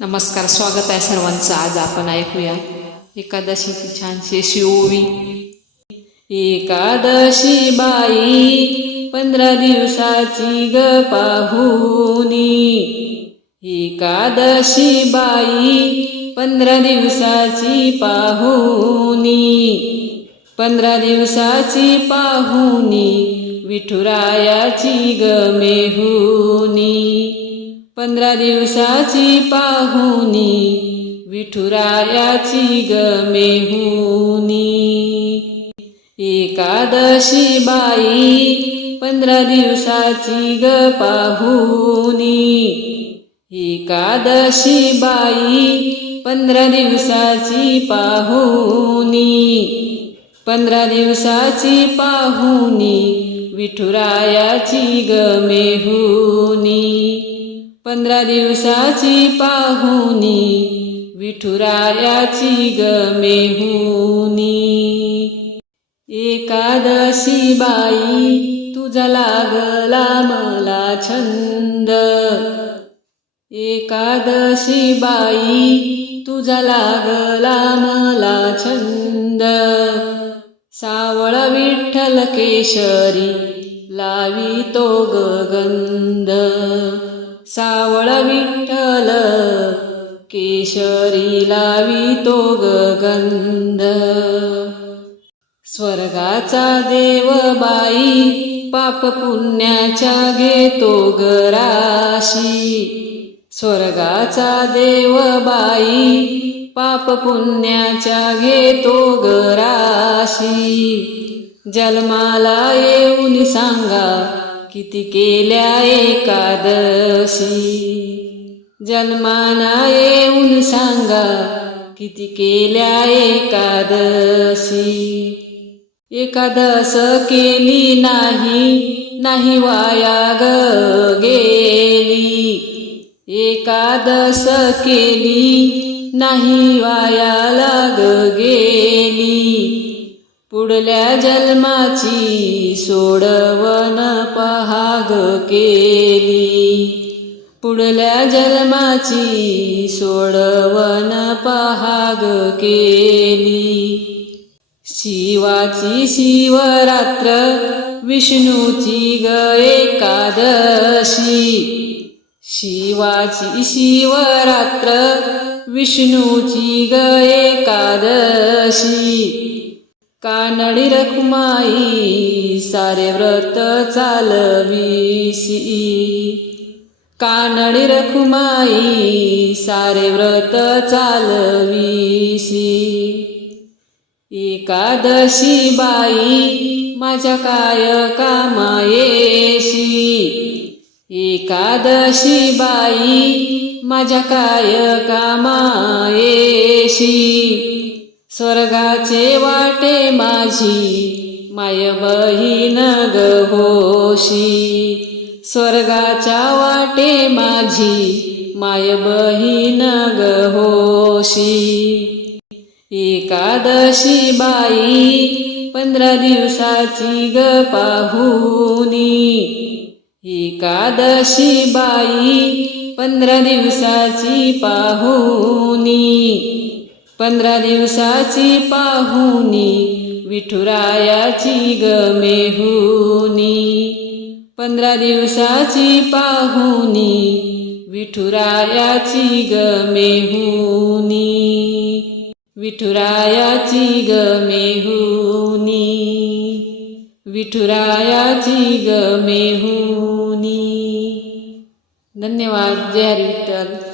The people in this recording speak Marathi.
नमस्कार स्वागत आहे सर्वांचं. आज आपण ऐकूया एकादशीची छानशी अशी ओवी एकादशी बाई पंधरा दिवसाची ग पाहुनी. एकादशी बाई पंधरा दिवसाची पाहुनी. पंधरा दिवसाची पाहुनी विठुरायाची ग मेहू. पंधरा दिवसाची पाहुनी विठुरायाची ग एकादशी बाई पंधरा दिवसाची ग पाहुनी एकादशी बाई पंधरा दिवसाची पाहुनी पंधरा दिवसाची पाहुनी विठुरायाची ग पंधरा दिवसाची पाहुनी विठुरायाची ग एकादशी बाई तुझा लागला मला छंद. एकादशी बाई तुझा लागला मला छंद. सावळ विठ्ठल केशरी लावी तो गंध सावळ विठ्ठल केशरी लावी तो गंध. स्वर्गाचा देव बाई पाप पुण्याच्या घेतो गराशी स्वर्गाचा देव बाई पाप पुण्याच्या घेतो गराशी जन्माला येऊन सांगा किती केल्या एकादशी? जन्माना येऊन सांगा किती केल्या एकादशी? एकादश केली नाही नाही वाया ग गेली. एकादश केली नाही वाया लाग गेली. पुढल्या जन्माची सोडवन पहाग केली. पुढल्या जन्माची सोडवन पहाग केली. शिवाची शिवरात्र विष्णूची ग एकादशी. शिवाची शिवरात्र विष्णूची ग एकादशी. कानडी रखुमाई सारे व्रत चालविसी. कानडी रखुमाई सारे व्रत चालविसी. एकादशी बाई माझ्या काय कामायेशी. एकादशी बाई माझ्या काय कामायेशी. स्वर्गाचे वाटे माझी माय बहीण होशी. स्वर्गाच्या वाटे माझी माय बहीण होशी. एकादशी बाई पंधरा दिवसाची ग पाहुनी एकादशी बाई पंधरा दिवसाची पाहुनी पंधरा दिवसाची पाहुनी विठुरायाची ग पंधरा दिवसाची पाहुनी विठुरायाची ग विठुरायाची ग विठुरायाची ग धन्यवाद. जय हरी विठ्ठल.